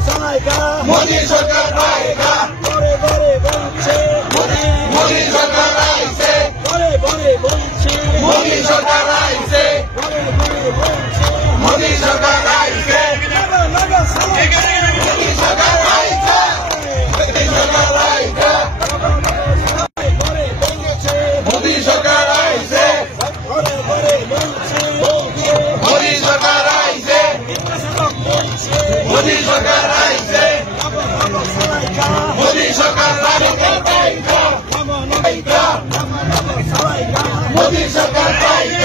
মোদী সরকার আয়েগা ঘরে ঘরে বলছে মোদী সরকার আইছে ঘরে ঘরে বলছে মোদী সরকার আইছে মোদী সরকার আইছে লাগা লাগা সালাই মোদী সরকার আইছে মোদী সরকার আইছে ঘরে বলছে মোদী সরকার আইছে ঘরে ঘরে বলছে মোদী সরকার আইছে বলছে মোদী সরকার আইছে লাগা লাগা সালাই মোদী সরকার আইছে লাগা লাগা সালাই মোদী সরকার আইছে